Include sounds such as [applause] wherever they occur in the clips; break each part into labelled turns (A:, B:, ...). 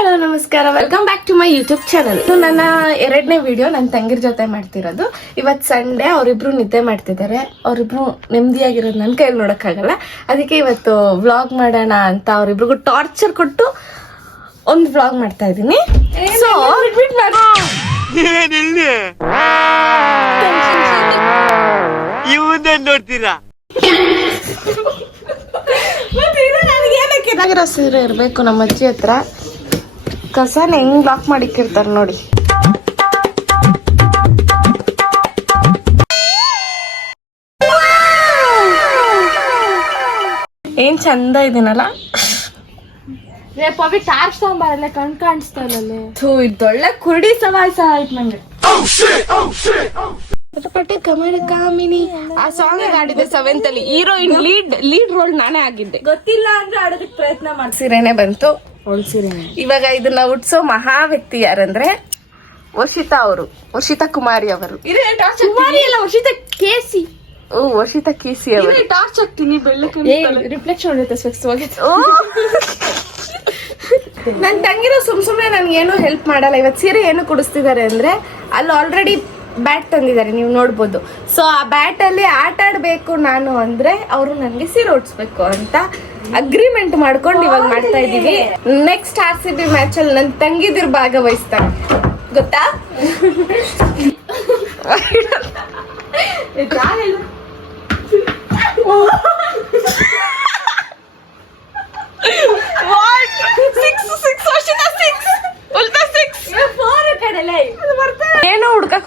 A: Hello ನಮಸ್ಕಾರ. Welcome back to my YouTube channel ಇದು ನನ್ನ ಎರಡನೇ ವಿಡಿಯೋ ನನ್ನ ತಂಗಿರ ಜೊತೆ ಮಾಡ್ತಿರೋದು. ಇವತ್ತು ಸಂಡೇ ಅವರಿಬ್ರು ನಿದ್ದೆ ಮಾಡ್ತಿದ್ದಾರೆ. ಅವರಿಬ್ರು ನೆಮ್ಮದಿಯಾಗಿರೋದು ನನ್ನ ಕೈಯಲ್ಲಿ ನೋಡೋಕ್ಕಾಗಲ್ಲ. ಅದಕ್ಕೆ ಇವತ್ತು ವ್ಲಾಗ್ ಮಾಡೋಣ ಅಂತ ಅವರಿಬ್ರಿಗೂ ಟಾರ್ಚರ್ ಕೊಟ್ಟು ಒಂದು ವ್ಲಾಗ್ ಮಾಡ್ತಾ ಇದ್ದೀನಿ. ಸೊ
B: ನೋಡ್ತೀರಾ?
A: ಸೀರೆ ಇರಬೇಕು ನಮ್ಮ ಅಜ್ಜಿ ಹತ್ರ? ಕಸನ ಹೆಂಗ್ ಲಾಕ್ ಮಾಡಿಕ್ಕಿರ್ತಾರ ನೋಡಿ. ಏನ್ ಚಂದ ಇದೀನಲ್ಲ?
C: ಪವಿ ಟಾರ್ಚ್ ತಗೊಂಬಾರಲ್ಲ ಕಣ್ ಕಾಣಿಸ್ತಾ ಇಲ್ಲ
A: ಥೂ ಇದೊಳ್ಳೆ ಕುರುಡಿ ಸವಾಯ್ಸ ಆಯ್ತು ನಂಗೆ. ಪಟಪಟೆ ಕಮಲ ಕಾಮಿನಿ ಆ ಸಾಂಗ್ ಆಡಿದೆ ಸೆವೆಂತ್ ಅಲ್ಲಿ ಹೀರೋಯಿನ್ ಲೀಡ್ ಲೀಡ್ ರೋಲ್ ನಾನೇ ಆಗಿದ್ದೆ.
C: ಗೊತ್ತಿಲ್ಲ ಅಂದ್ರೆ ಆಡೋದಕ್ಕೆ ಪ್ರಯತ್ನ ಮಾಡಿ
A: ಸೀರೆನೆ ಬಂತು. ಇವಾಗ ಇದನ್ನ ಹುಟ್ಸೋ ಮಹಾ ವ್ಯಕ್ತಿ ಯಾರಂದ್ರೆ ವರ್ಷಿತಾ ಅವರು ವರ್ಷಿತಾ ಕುಮಾರಿ ಅವರು.
C: ಕುಮಾರಿ ಅಲ್ಲ ವರ್ಷಿತ ಕೇಸಿ.
A: ಓ ವರ್ಷಿತಾ ಕೇಸಿ ಅವರು.
C: ಟಾರ್ಚ್ ಹಾಕ್ತೀನಿ ಬೆಳ್ಳಕ್ಕೆ ರಿಫ್ಲೆಕ್ಷನ್ ಹೊಡೆಯುತ್ತೆ ಸ್ಪೆಕ್ಸ್
A: ನನ್ ತಂಗಿರೋ ಸುಮ್ ಸುಮ್ನೆ ನನ್ಗೆ ಏನು ಹೆಲ್ಪ್ ಮಾಡಲ್ಲ. ಇವತ್ತು ಸೀರೆ ಏನು ಕುಡಿಸ್ತಿದ್ದಾರೆ ಅಂದ್ರೆ ಅಲ್ಲಿ ಆಲ್ರೆಡಿ ಬ್ಯಾಟ್ ತಂದಿದ್ದಾರೆ ನೀವು ನೋಡ್ಬೋದು. ಸೊ ಆ ಬ್ಯಾಟಲ್ಲಿ ಆಟ ಆಡಬೇಕು ನಾನು ಅಂದ್ರೆ ಅವರು ನನಗೆ ಸೀರೆ ಉಡ್ಸ್ಬೇಕು ಅಂತ ಅಗ್ರಿಮೆಂಟ್ ಮಾಡ್ಕೊಂಡು ಇವಾಗ ಮಾಡ್ತಾ ಇದ್ದೀವಿ. ನೆಕ್ಸ್ಟ್ ಆರ್ ಸಿ ಬಿ ಮ್ಯಾಚಲ್ಲಿ ನನ್ನ ನನ್ ತಂಗಿದಿರ್ ಭಾಗವಹಿಸ್ತಾರೆ. ಗೊತ್ತಾ? [laughs] [laughs]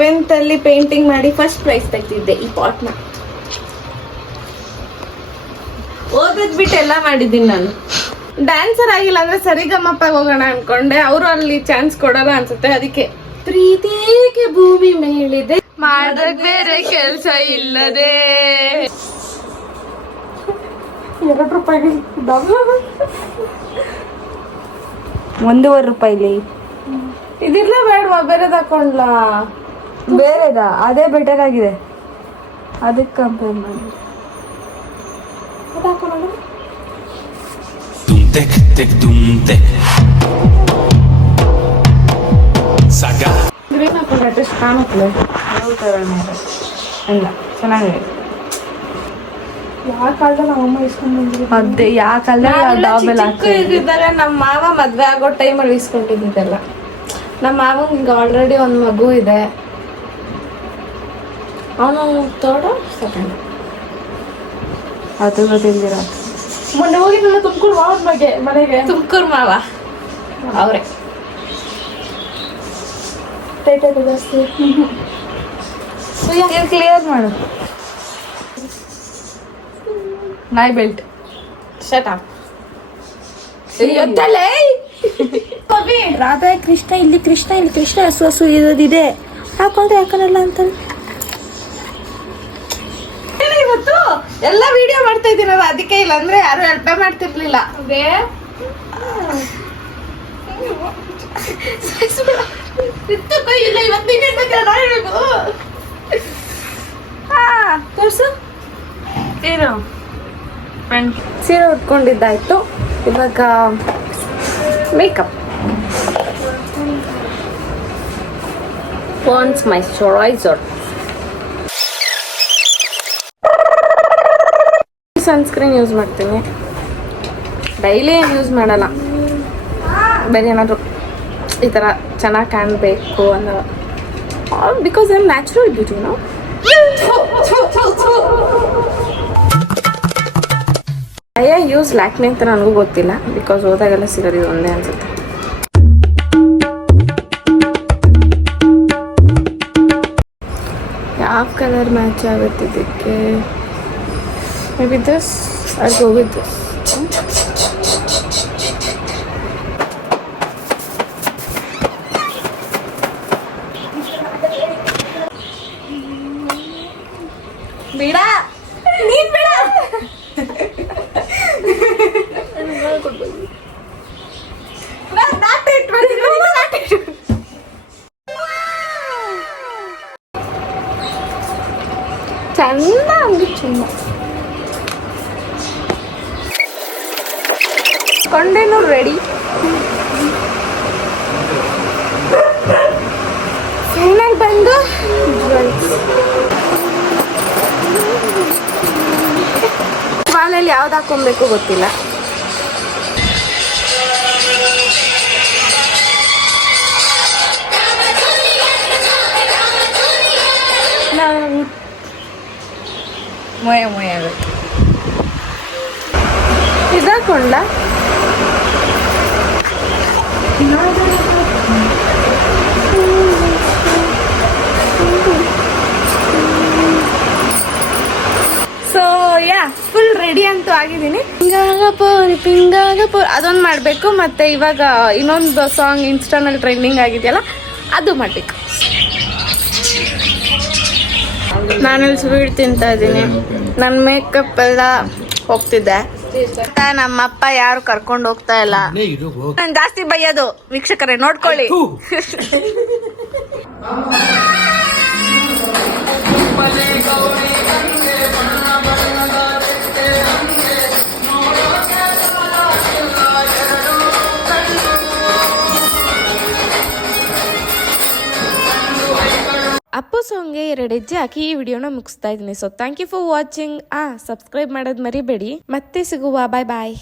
A: ಸೆವೆಂತ್ ಅಲ್ಲಿ ಪೇಂಟಿಂಗ್ ಮಾಡಿ ಫಸ್ಟ್ ಪ್ರೈಸ್ ತೆಗ್ದಿದ್ದೆ ಈ ಪಾಟ್ನ. ಓದದ್ ಬಿಟ್ಟು ಎಲ್ಲ ಮಾಡಿದ್ದೀನಿ ನಾನು. ಡ್ಯಾನ್ಸರ್ ಆಗಿಲ್ಲ ಅಂದ್ರೆ ಸರಿಗಮ್ಮಪ್ಪ ಹೋಗೋಣ ಅನ್ಕೊಂಡೆ. ಅವರು ಅಲ್ಲಿ ಚಾನ್ಸ್ ಕೊಡೋಣ ಅನ್ಸುತ್ತೆ. ಅದಕ್ಕೆ ಪ್ರೀತಿಗೆ ಭೂಮಿ ಮೇಲಿದೆ? ಮಾಡಕ್ ಬೇರೆ ಕೆಲ್ಸ ಇಲ್ಲದೆ. ಎರಡು ರೂಪಾಯಿ ಒಂದೂವರೆ ರೂಪಾಯಿಲಿ ಇದಿರ್ಲ ಬೇಡವಾ? ಬೇರೆದ್ ಹಾಕೊಂಡ್ಲಾ?
C: ಬೇರೆದಾ? ಅದೇ ಬೆಟರ್ ಆಗಿದೆ. ಅದಕ್ಕೆ ಕಂಪೇರ್ ಮಾಡಿ.
D: tek tek dum tek. Saga.
A: Green ಹಾಕೊಂಡ್ರೆ ಅಟ್ಲೀಸ್ಟ್ ಕಾಣುತ್ತಲೆ
C: ಇಲ್ಲ ಚೆನ್ನಾಗಿದೆ.
A: ಯಾವ ಕಾಲದಲ್ಲಿ ನಮ್ಮ ಅಮ್ಮ ಇಸ್ಕೊಂಡು ಬಂದಿದ್ರು
C: ಅದೇ ಯಾವ ಕಾಲದಲ್ಲಿ ಯಾವ ಡಾಬೆಲ್
A: ಇದ್ದಿದ್ದಾರೆ ನಮ್ಮ ಮಾವ ಮದ್ವೆ ಆಗೋ ಟೈಮಲ್ಲಿ ಇಸ್ಕೊಂಡಿದ್ದೆಲ್ಲ ನಮ್ಮ ಮಾವ ಈಗ ಆಲ್ರೆಡಿ ಒಂದು ಮಗು ಇದೆ. ಅವನು ತರ್ಡ್ ಸೆಕೆಂಡ್.
C: ಅದು ಗೊತ್ತಿಲ್ದಿರ.
A: ಮೊನ್ನೆ ಹೋಗಿದ್ದಲ್ಲ ತುಮಕೂರು ಮಾವನ ಬಗ್ಗೆ ಮನೆಗೆ? ತುಮಕೂರು ಮಾವ. ಅವರೇ.
C: ಜಾಸ್ತಿ. ಕ್ಲಿಯರ್ ಮಾಡು. ನಾಯಿ ಬೆಲ್ಟ್.
A: ಶಟ್ ಅಪ್ ಗೊತ್ತಲ್ಲೇ?
C: ರಾಧಾ ಕೃಷ್ಣ ಇಲ್ಲಿ ಕೃಷ್ಣ ಇಲ್ಲಿ ಕೃಷ್ಣ ಹಸು ಹಸು ಇರೋದಿದೆ. ಹಾಕೊಂಡ್ರೆ ಯಾಕಲ್ಲ ಅಂತ?
A: ಎಲ್ಲ ವಿಡಿಯೋ ಮಾಡ್ತಾ ಇದ್ದೀನಲ್ಲ ಅದಕ್ಕೆ ಇಲ್ಲ ಅಂದ್ರೆ ಯಾರು ಅರ್ಥ ಮಾಡ್ತಿರ್ಲಿಲ್ಲ. ತೋರ್ಸು.
C: ಇರು
A: ಸೀರೆ ಉಟ್ಕೊಂಡಿದ್ದಾಯ್ತು. ಇವಾಗ makeup Pond's moisturiser sunscreen use ಮಾಡ್ತೀನಿ. ಡೈಲಿ ಏನು ಯೂಸ್ ಮಾಡಲ್ಲ. ಬೇರೆ ಏನಾದರೂ ಈ ಥರ ಚೆನ್ನಾಗಿ ಕಾಣಬೇಕು ಅನ್ನೋ because I am natural beauty ನಾವು ಐ ಯೂಸ್ ಲ್ಯಾಕ್ಮಿ ಅಂತ ನನಗೂ ಗೊತ್ತಿಲ್ಲ. ಬಿಕಾಸ್ ಹೋದಾಗೆಲ್ಲ ಸಿಗೋದು ಇದು ಒಂದೇ ಅನ್ಸುತ್ತೆ. ಯಾವ ಕಲರ್ ಮ್ಯಾಚ್ ಆಗುತ್ತೆ ಇದಕ್ಕೆ? Maybe this? I'll go with this. ಕೊಂಡೇನು ರೆಡಿ ಫೈನಲ್ ಬಂದು? ಬಾಲಲ್ಲಿ ಯಾವ್ದು ಹಾಕೊಬೇಕು ಗೊತ್ತಿಲ್ಲ. ನಾನು
C: ಮೊಯ ಮೊಯ ಆಗುತ್ತೆ
A: ಇದಾಕೊಂಡ ಸೊ ಯಾ ಫುಲ್ ರೆಡಿ ಅಂತೂ ಆಗಿದ್ದೀನಿ. ಪೋರಿ ಪೋರಿ ಅದೊಂದು ಮಾಡಬೇಕು ಮತ್ತೆ ಇವಾಗ ಇನ್ನೊಂದು ಸಾಂಗ್ ಇನ್ಸ್ಟಾನಲ್ಲಿ ಟ್ರೆಂಡಿಂಗ್ ಆಗಿದೆಯಲ್ಲ ಅದು ಮಾಡಬೇಕು. ನಾನಲ್ಲಿ ಸ್ವೀಟ್ ತಿಂತಾ ಇದ್ದೀನಿ. ನನ್ನ ಮೇಕಪ್ ಎಲ್ಲ ಹೋಗ್ತಿದ್ದೆ ನಮ್ಮಪ್ಪ ಯಾರು ಕರ್ಕೊಂಡು ಹೋಗ್ತಾ ಇಲ್ಲ. ನಾನು ಜಾಸ್ತಿ ಬೈಯೋದು. ವೀಕ್ಷಕರೇ ನೋಡ್ಕೊಳ್ಳಿ. [laughs] ಅಪ್ಪು ಸಾಂಗ್ಗೆ ಎರಡು ಹೆಜ್ಜೆ ಹಾಕಿ ಈ ವಿಡಿಯೋನ ಮುಗಿಸ್ತಾ ಇದ್ದೀನಿ. So thank you for watching ಆ ಸಬ್ಸ್ಕ್ರೈಬ್ ಮಾಡೋದು ಮರಿಬೇಡಿ. ಮತ್ತೆ ಸಿಗುವ. ಬಾಯ್ ಬಾಯ್